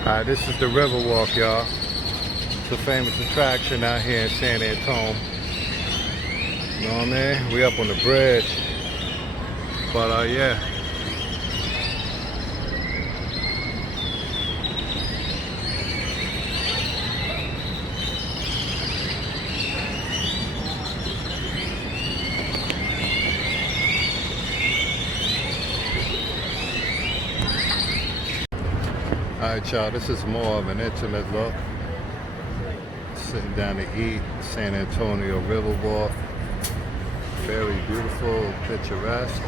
Alright, this is the Riverwalk, y'all. It's a famous attraction out here in San Antonio. You know what I mean? We up on the bridge. But yeah. Alright, y'all, this is more of an intimate look. Sitting down to eat, San Antonio Riverwalk. Very beautiful, picturesque.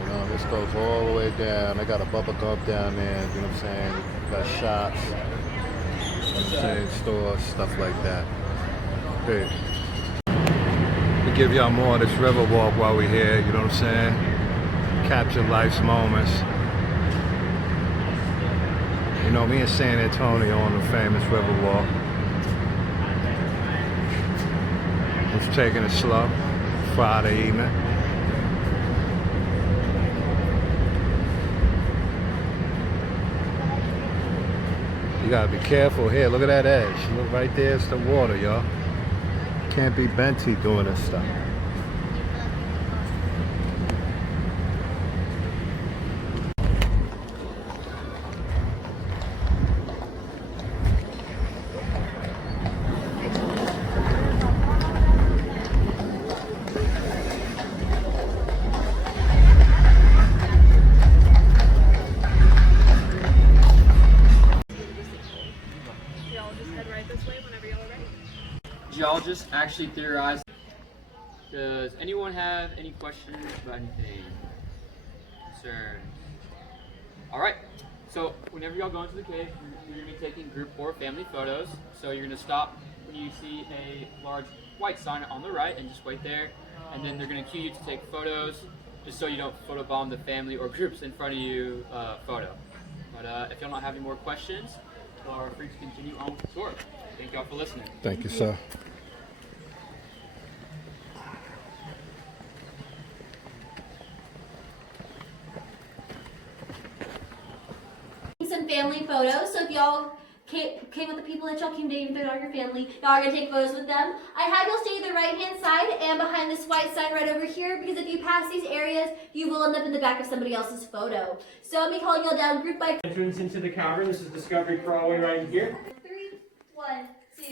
You know, this goes all the way down. I got a bubble gum down there, you know what I'm saying? Got shops, you know what I'm saying, stores, stuff like that. Hey. We give y'all more of this Riverwalk while we're here, you know what I'm saying? Capture life's moments. You know, me in San Antonio on the famous Riverwalk. Just taking it slow, Friday evening. You gotta be careful here. Look at that edge. Look right there, it's the water, y'all. Can't be Benty doing this stuff. Geologists actually theorize. Does anyone have any questions about anything? Concerns? Alright, so whenever y'all go into the cave, you're going to be taking group or family photos. So you're going to stop when you see a large white sign on the right and just wait there. And then they're going to cue you to take photos, just so you don't photobomb the family or groups in front of you photo. But if y'all don't have any more questions, y'all are free to continue on with the tour. Thank y'all for listening. Thank you, sir. Some family photos, so if y'all came with the people that y'all came dating with, all your family, y'all are gonna take photos with them. I have y'all stay the right hand side and behind this white sign right over here, because if you pass these areas, you will end up in the back of somebody else's photo. So I'll be calling y'all down group by entrance into the cavern. This is Discovery Crawlway right here. 3, 1, 2,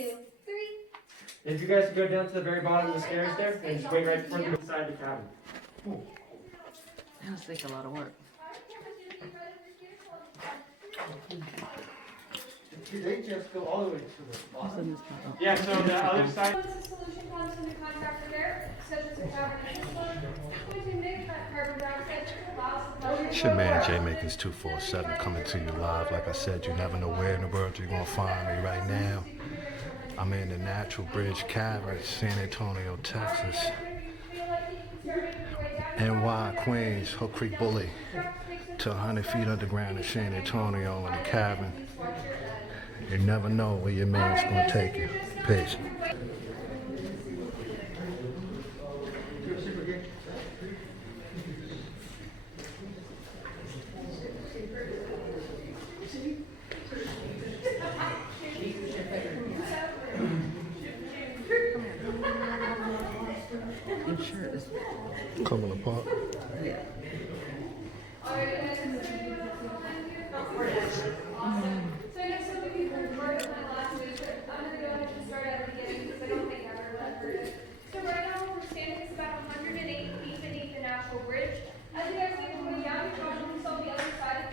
3. If you guys go down to the very bottom of the stairs there, and just wait right in front of you inside the cavern. That was like a lot of work. They just go all the way to the bottom. Oh. Yeah, so the other side. Solution comes from the contractor there, such as a cavern and this one, which emit carbon dioxide allows It's your man J Makers 247 coming to you live. Like I said, you never know where in the world you're gonna find me right now. I'm in the Natural Bridge Cavern, San Antonio, Texas. NY, Queens, Hook Creek Bully to 100 feet underground in San Antonio in the cavern. You never know where your man's gonna take you. Peace. I'm sure it is. Coming apart. Yeah. So I guess some of you heard part of my last week, but I'm going to go ahead and start at the beginning because I don't think everyone heard it. So right now we're standing is about 108 feet beneath the Natural Bridge. As you guys look going down, you're probably on the other side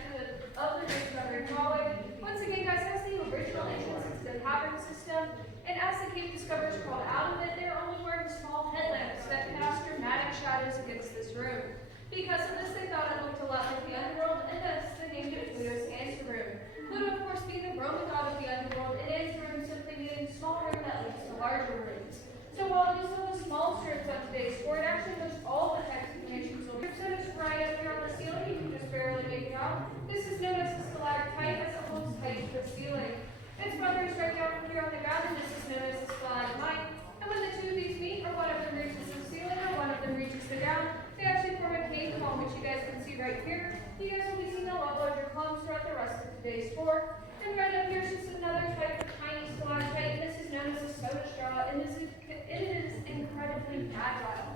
of the Discovery Crawlway. Once again, guys, that's the original entrance into the cavern system. And as the cave discoverers crawled out of it, they're only wearing small headlamps that cast dramatic shadows against this room. Because of this, they thought it looked a lot like the underworld, and thus they named it Pluto's anteroom. Pluto, of course, being the Roman god of the underworld, and anteroom simply meaning small room that leads to larger rooms. So while it is one of the small strips of today's tour, it actually lists all the text information. So it's right up here on the ceiling, you can just barely make it out. This is known as the stalactite, as it holds tight to the ceiling. Its brother is right down here on the ground, and this is known as the stalagmite. And when the two of these meet, or one of them reaches the ceiling, or one of them reaches the ground, they actually form a cave wall, which you guys can see right here. You And right up here is just another type of tiny stalactite. This is known as a soda straw, and it is incredibly fragile.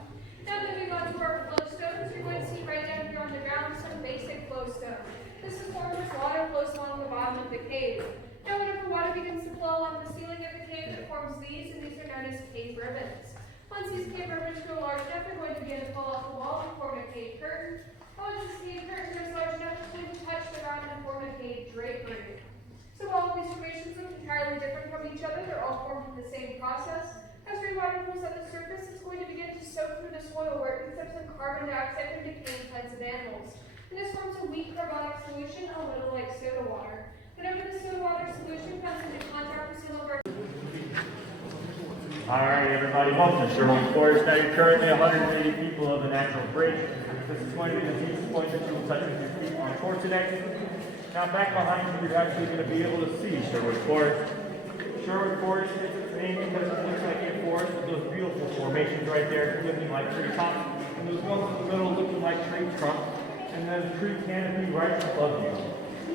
Now moving on to our flowstones, you're going to see right down here on the ground some basic flowstone. This is formed as water flows along the bottom of the cave. Now whenever water begins to flow along the ceiling of the cave, it forms these, and these are known as cave ribbons. Once these cave ribbons grow large enough, they're going to begin to fall off the wall and form a cave curtain. Once this cave curtain grows large enough, it's going to touch the ground and form a cave drapery. So while these formations look entirely different from each other, they're all formed in the same process. As rainwater pools at the surface, it's going to begin to soak through the soil where it picks up some carbon dioxide from decaying plants and animals. And this forms a weak carbonic solution, a little like soda water. Whenever the soda water solution comes into contact with some of our... Alright everybody, welcome to Sherwood Forest. Now you're currently 180 people of the natural bridge. This is going to be the deepest point that you will touch with your feet on tour today. Now back behind you, you're actually going to be able to see Sherwood Forest. Sherwood Forest is its name because it looks like a forest with those beautiful formations right there, looking like tree tops, and those ones in the middle looking like tree trunks, and then tree canopy right above you.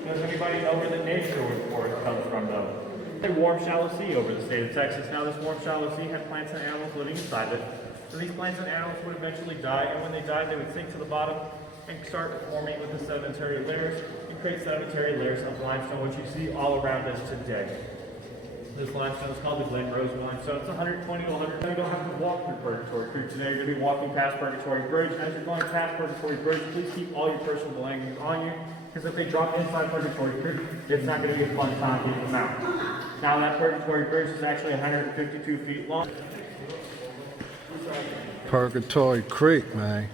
Does anybody know where the name Sherwood Forest comes from though? A warm shallow sea over the state of Texas. Now this warm shallow sea had plants and animals living inside it. So these plants and animals would eventually die, and when they died they would sink to the bottom and start forming with the sedimentary layers and create sedimentary layers of limestone, which you see all around us today. This limestone is called the Glen Rose limestone. It's 120 to 100. You don't have to walk through Purgatory Creek today. You're going to be walking past Purgatory Bridge. As you're going past Purgatory Bridge, please keep all your personal belongings on you, because if they drop inside Purgatory Creek, it's not going to be a fun time getting them out. Now that Purgatory Bridge is actually 152 feet long. Purgatory Creek, man.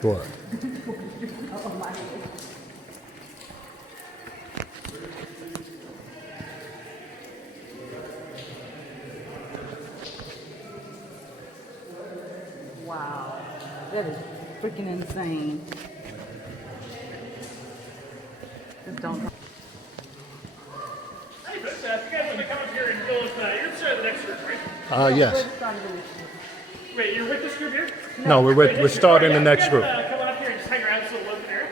What? Wow, that is freaking insane. Just don't. Hey, but if you guys want to come up here and go with, you're inside the next group, right? Yes. Wait, you're with this group here? No, we're starting the next group. Come on up here and just hang around so look there.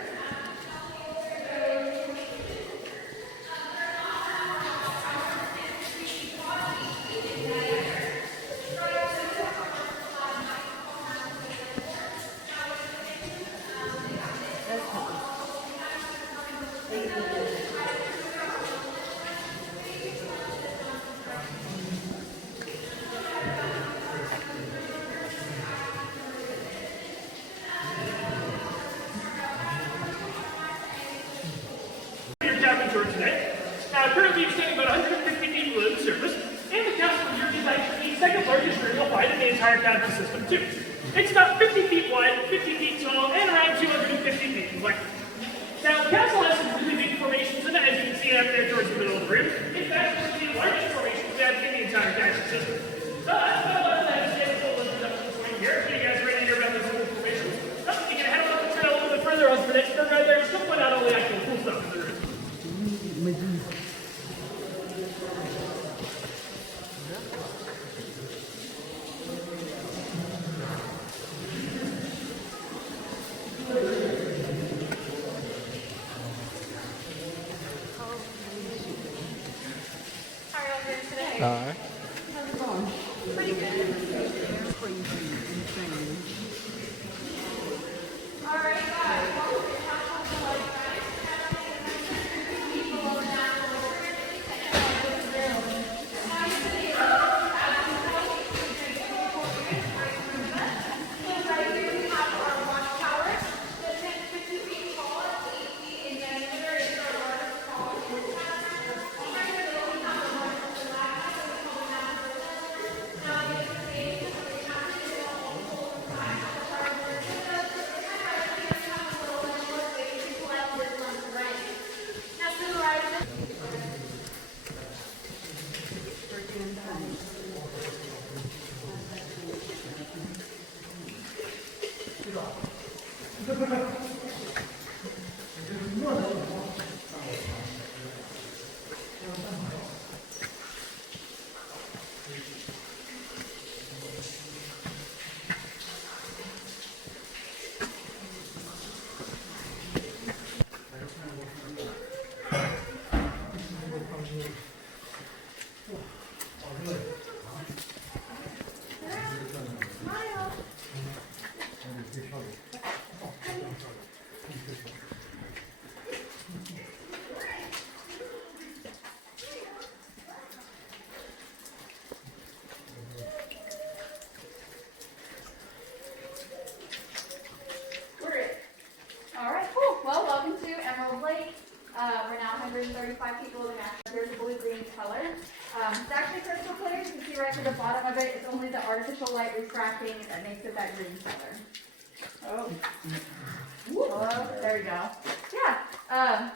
Now, currently you're standing about 150 feet below the surface, and the castle here is actually the second largest room you'll find in the entire cabinet system, too. It's about 50 feet wide, 50 feet tall, and around 250 feet in length. Now, the castle has some really big formations in it, as you can see out there towards the middle of the room. In fact, it's one of the largest formations we have in the entire cabinet system. So that's about what I have to say for the introduction point here. Are you guys ready to hear about those little formations? Oh, you're going to head on the trail a little bit further on for the next bird right there. Just point out all the actual cool stuff in the room. How are y'all doing today? All right. How's it going? Pretty good. Crazy, insane. All right, guys. Welcome to Castle of the Light Guys. People on the natural So right here we have our watchtower. That's 50 feet tall, 8 feet in diameter. It's our largest tall. Right in the middle we have the largest stalactite, so we call it natural cluster. Now the other stage is where we have to do a whole full size of our now, to the right of this. Freaking insane. right to the bottom of it. It's only the artificial light refracting that makes it that green color. Oh. Hello? There we go. Yeah.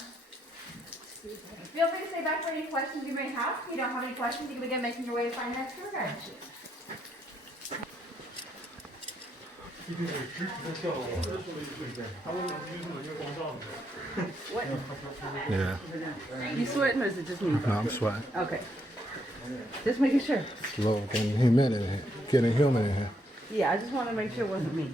Feel free to stay back for any questions you may have. If you don't have any questions, you can begin making your way to find the next tour guide. What? Yeah. You sweating or is it just me? No, I'm sweating. Okay. Just making sure. It's low getting humid in here. Getting humid in here. Yeah, I just want to make sure it wasn't me.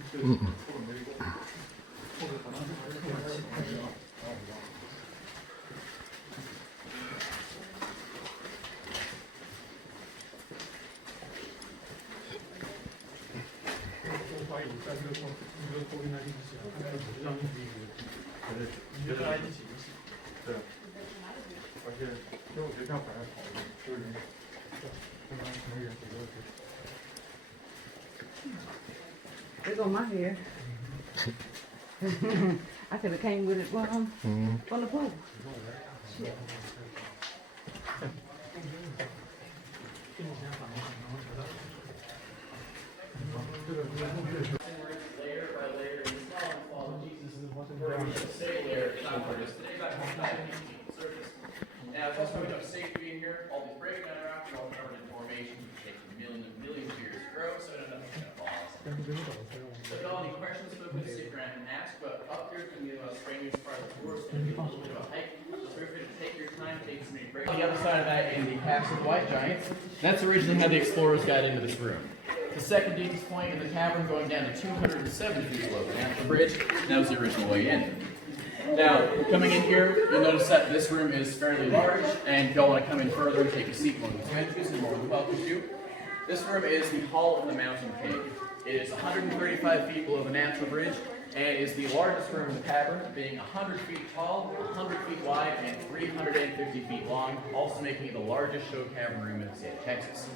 There go my hair. I could have came with it from the pool. Shit. Now, it's also safe to be in here. All these breakdown rocks are all covered in formation, which takes millions of years to grow, so nothing's going to fall off. So if y'all have any questions, feel free to stick around and ask. But up here, from the strangest part of the tour, it's going to be a little bit of a hike. So feel free to take your time, take some breaks. On the other side of that is the Castle of the White Giants. That's originally how the explorers got into this room. The second deepest point in the cavern, going down to 270 feet below the natural bridge. That was the original way in. Now, coming in here, you'll notice that this room is fairly large, and if y'all want to come in further and take a seat in one of these benches, you're more than welcome to. This room is the Hall of the Mountain King. It is 135 feet below the natural bridge, and is the largest room in the cavern, being 100 feet tall, 100 feet wide, and 350 feet long, also making it the largest show cavern room in the state of Texas.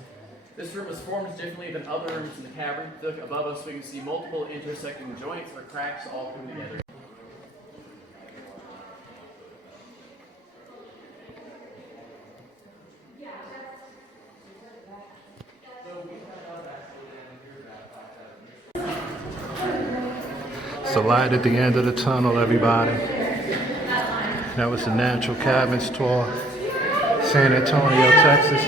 This room was formed differently than other rooms in the cavern. Look above us, we can see multiple intersecting joints or cracks all come together. It's the light at the end of the tunnel, everybody. That was the Natural Cabins tour, San Antonio, Texas.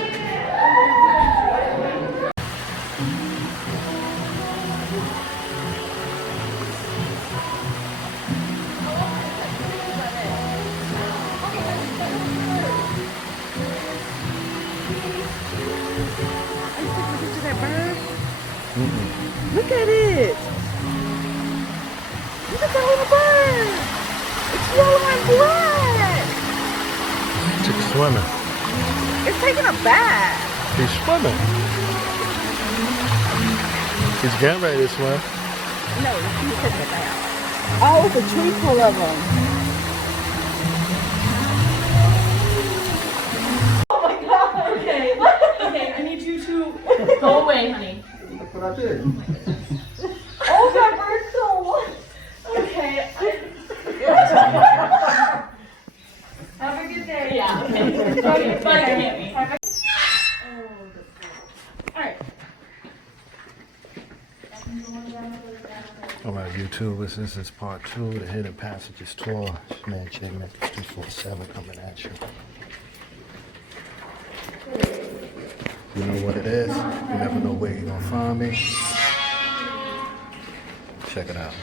Look at it! Look at that little bird! It's yellow and black! It's swimming. It's taking a bath! He's swimming. He's getting ready to swim. No, he's taking a bath. Oh, it's a tree full of them. Oh my god, okay. Okay, I need you to go away, honey. That's what I did. Oh, that bird's so what? Okay. Have a good day. Yeah, okay. It's fun to meet me. Alright. Alright, YouTubers, this is part 2, the Hidden Passages tour. It's man Chick Memphis 247 coming at you. You know what it is. You never know where you're gonna find me. Check it out.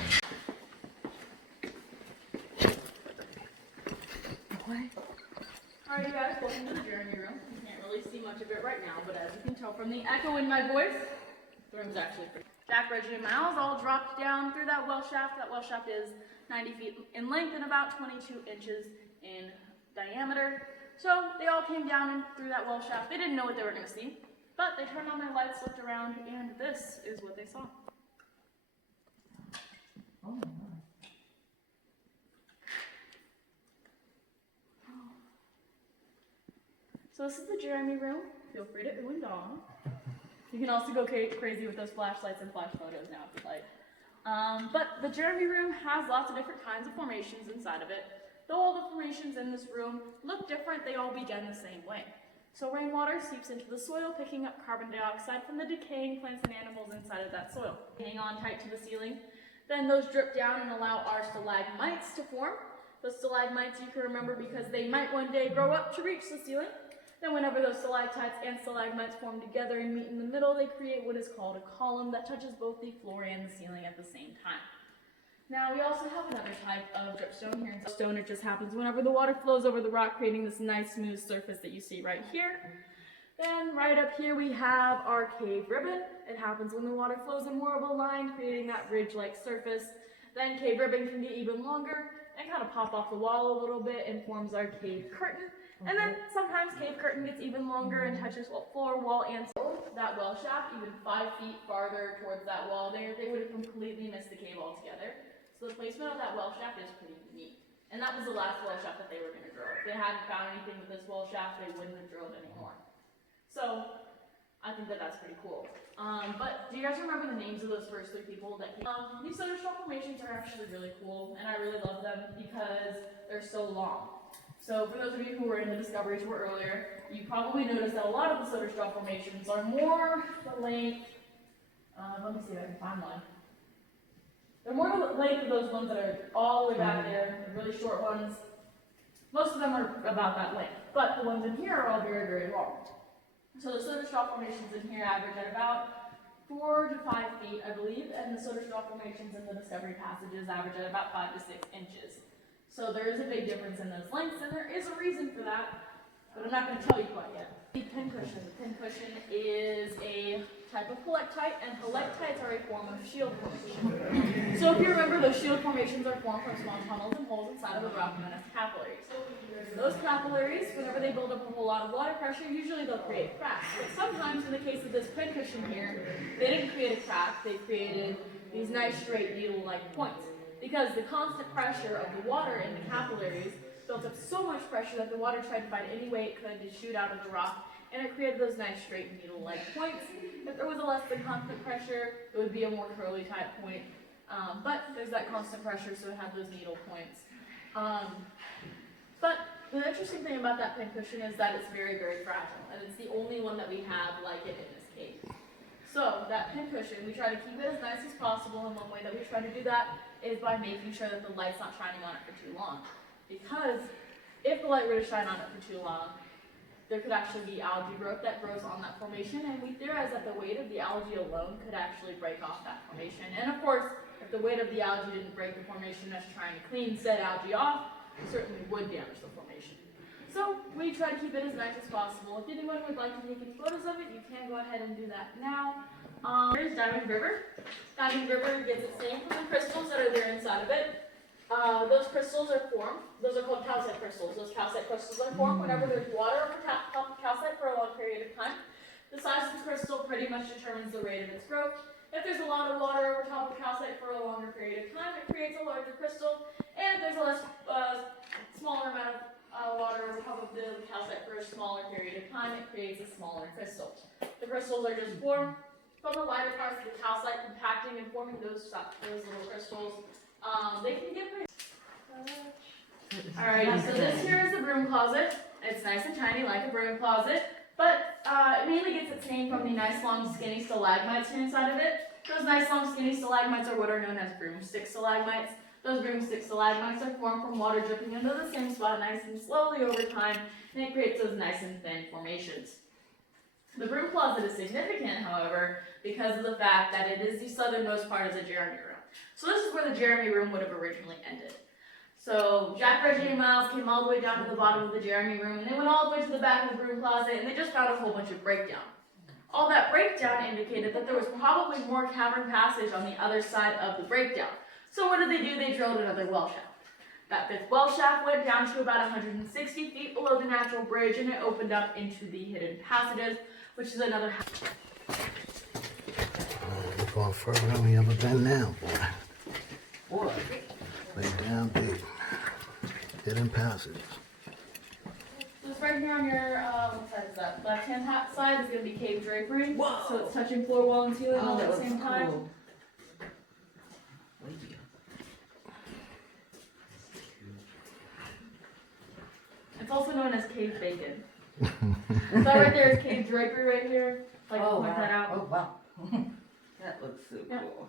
Alright, you guys, welcome to the Jeremy room. You can't really see much of it right now, but as you can tell from the echo in my voice, the room's actually pretty. Jack, Reggie, and Miles all dropped down through that well shaft. That well shaft is 90 feet in length and about 22 inches in diameter. So they all came down and through that well shaft. They didn't know what they were going to see, but they turned on their lights, looked around, and this is what they saw. Oh my God. So this is the Jeremy room. Feel free to ooh and ah. You can also go crazy with those flashlights and flash photos now if you'd like. But the Jeremy room has lots of different kinds of formations inside of it. Though all the formations in this room look different, they all begin the same way. So rainwater seeps into the soil, picking up carbon dioxide from the decaying plants and animals inside of that soil. Hang on tight to the ceiling. Then those drip down and allow our stalagmites to form. Those stalagmites you can remember because they might one day grow up to reach the ceiling. Then whenever those stalactites and stalagmites form together and meet in the middle, they create what is called a column that touches both the floor and the ceiling at the same time. Now we also have another type of dripstone here. In stone, it just happens whenever the water flows over the rock, creating this nice smooth surface that you see right here. Then right up here we have our cave ribbon. It happens when the water flows in more of a line, creating that ridge-like surface. Then cave ribbon can get even longer and kind of pop off the wall a little bit and forms our cave curtain. And then sometimes cave curtain gets even longer and touches floor, wall, and that well shaft even 5 feet farther towards that wall there. They would have completely missed the cave altogether. So the placement of that well shaft is pretty neat. And that was the last well shaft that they were going to drill. If they hadn't found anything with this well shaft, they wouldn't have drilled anymore. So I think that that's pretty cool. But do you guys remember the names of those first 3 people that came? These soda straw formations are actually really cool, and I really love them because they're so long. So for those of you who were in the discovery tour earlier, you probably noticed that a lot of the soda straw formations are more the length, let me see if I can find one. They're more the length of those ones that are all the way back there, the really short ones. Most of them are about that length, but the ones in here are all very, very long. So the soda straw formations in here average at about 4 to 5 feet, I believe, and the soda straw formations in the discovery passages average at about 5 to 6 inches. So there is a big difference in those lengths, and there is a reason for that, but I'm not going to tell you quite yet. The pincushion. The pincushion is a type of helictite, and helictites are a form of shield formation. So if you remember, those shield formations are formed from small tunnels and holes inside of a rock known as capillaries. Those capillaries, whenever they build up a whole lot of water pressure, usually they'll create cracks. But sometimes, in the case of this pincushion here, they didn't create a crack, they created these nice straight needle-like points. Because the constant pressure of the water in the capillaries built up so much pressure that the water tried to find any way it could to shoot out of the rock, and it created those nice straight needle-like points. If there was a less than constant pressure, it would be a more curly type point. But there's that constant pressure, so it had those needle points. But the interesting thing about that pincushion is that it's very, very fragile, and it's the only one that we have like it in this cave. So that pincushion, we try to keep it as nice as possible, and one way that we try to do that is by making sure that the light's not shining on it for too long. Because if the light were to shine on it for too long, there could actually be algae growth that grows on that formation, and we theorize that the weight of the algae alone could actually break off that formation. And of course, if the weight of the algae didn't break the formation that's trying to clean said algae off, it certainly would damage the formation. So we try to keep it as nice as possible. If anyone would like to take any photos of it, you can go ahead and do that now. Here's Diamond River. Diamond River gets its name from the crystals that are there inside of it. Those crystals are formed. Those are called calcite crystals. Those calcite crystals are formed whenever there's water over top of calcite for a long period of time. The size of the crystal pretty much determines the rate of its growth. If there's a lot of water over top of calcite for a longer period of time, it creates a larger crystal. And if there's a smaller amount of water over top of the calcite for a smaller period of time, it creates a smaller crystal. The crystals are just formed from the lighter parts of the calcite compacting and forming those little crystals. They can get pretty. Alrighty, so this here is the broom closet. It's nice and tiny, like a broom closet, but it mainly gets its name from the nice long skinny stalagmites here inside of it. Those nice long skinny stalagmites are what are known as broomstick stalagmites. Those broomstick stalagmites are formed from water dripping into the same spot nice and slowly over time, and it creates those nice and thin formations. The broom closet is significant, however, because of the fact that it is the southernmost part of the Jeremy room. So this is where the Jeremy room would have originally ended. So Jack, Reggie, and Miles came all the way down to the bottom of the Jeremy room, and they went all the way to the back of the broom closet, and they just found a whole bunch of breakdown. All that breakdown indicated that there was probably more cavern passage on the other side of the breakdown. So what did they do? They drilled another well shaft. That 5th well shaft went down to about 160 feet below the natural bridge, and it opened up into the hidden passages, which is another half. We're going further than we ever been now, boy. Lay down deep. Hidden passages. Just right here on your, what side is that? Left-hand side is going to be cave drapery. Whoa. So it's touching floor, wall, and ceiling all at the same time. Cool. It's also known as cave bacon. So that right there is cave drapery right here. Like to point that out. Oh, wow. That looks so Yeah. cool.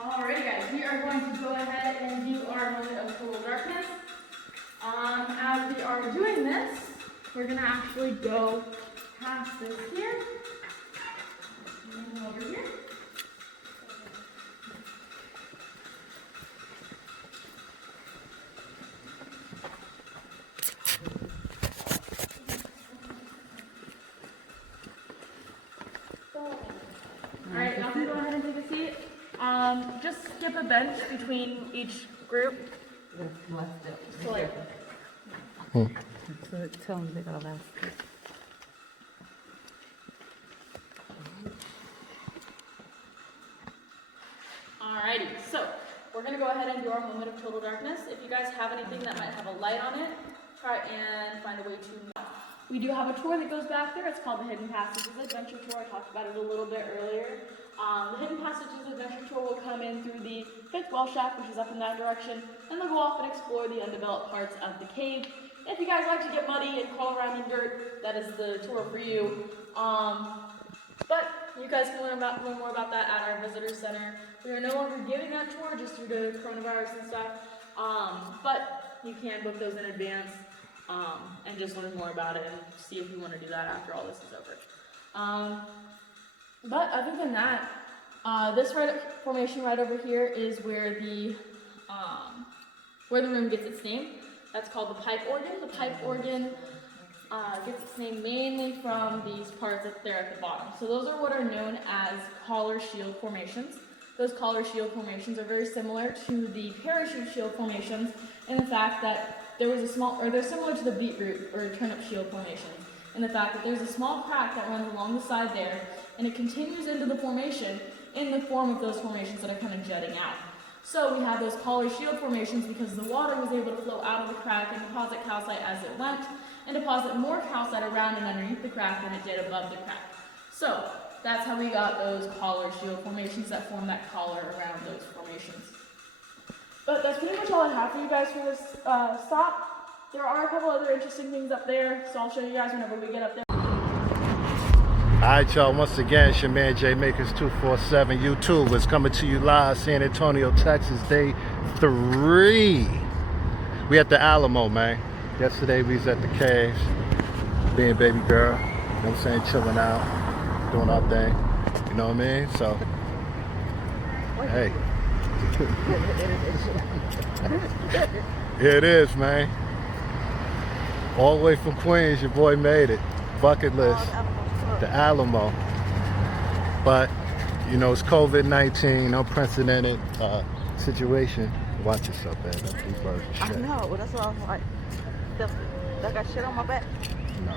Alrighty guys, we are going to go ahead and do our moment of total darkness. As we are doing this, we're gonna actually go past this here. And over here. Alright, y'all can go ahead and take a seat. Just skip a bench between each group. So like, So tell them they gotta last. alrighty, so we're gonna go ahead and do our moment of total darkness. If you guys have anything that might have a light on it, try and find a way to. We do have a tour that goes back there. It's called the Hidden Passages Adventure Tour. I talked about it a little bit earlier. The Hidden Passages Adventure Tour will come in through the 5th well shaft, which is up in that direction, and they'll go off and explore the undeveloped parts of the cave. If you guys like to get muddy and crawl around in dirt, that is the tour for you. But you guys can learn more about that at our visitor center. We are no longer giving that tour just due to coronavirus and stuff. But you can book those in advance and just learn more about it and see if you want to do that after all this is over. But other than that, this formation right over here is where the room gets its name. That's called the pipe organ. The pipe organ gets its name mainly from these parts up there at the bottom. So those are what are known as collar shield formations. Those collar shield formations are very similar to the parachute shield formations in the fact that they're similar to the beetroot or turnip shield formations in the fact that there's a small crack that runs along the side there, and it continues into the formation in the form of those formations that are kind of jutting out. So we have those collar shield formations because the water was able to flow out of the crack and deposit calcite as it went, and deposit more calcite around and underneath the crack than it did above the crack. So that's how we got those collar shield formations that form that collar around those formations. But that's pretty much all I have for you guys for this stop. There are a couple other interesting things up there, so I'll show you guys whenever we get up there. Alright y'all, once again, it's your man J Makers 247 YouTube is coming to you live, San Antonio, Texas, day 3. We at the Alamo, man. Yesterday we was at the caves, being baby girl, you know what I'm saying, chilling out, doing our thing, you know what I mean? So, hey. Here it is, man. All the way from Queens, your boy made it. Bucket list. The Alamo. But, you know, it's COVID-19, unprecedented situation. Watch yourself, man. These birds are shit. I know, well, that's what I was like. They got shit on my back. No.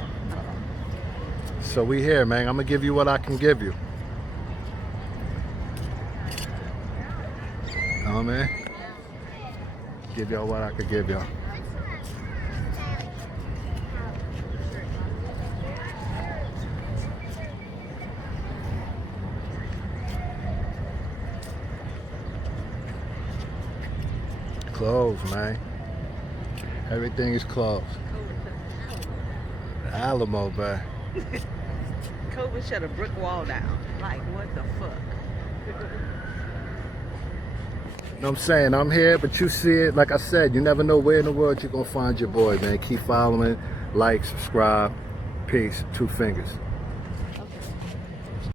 So we here, man. I'm gonna give you what I can give you. You know what I mean? Give y'all what I could give y'all. Closed, man. Everything is closed. The Alamo, man. COVID shut a brick wall down. Like, what the fuck? You know what I'm saying? I'm here, but you see it. Like I said, you never know where in the world you're going to find your boy, man. Keep following, like, subscribe. Peace. 2 fingers.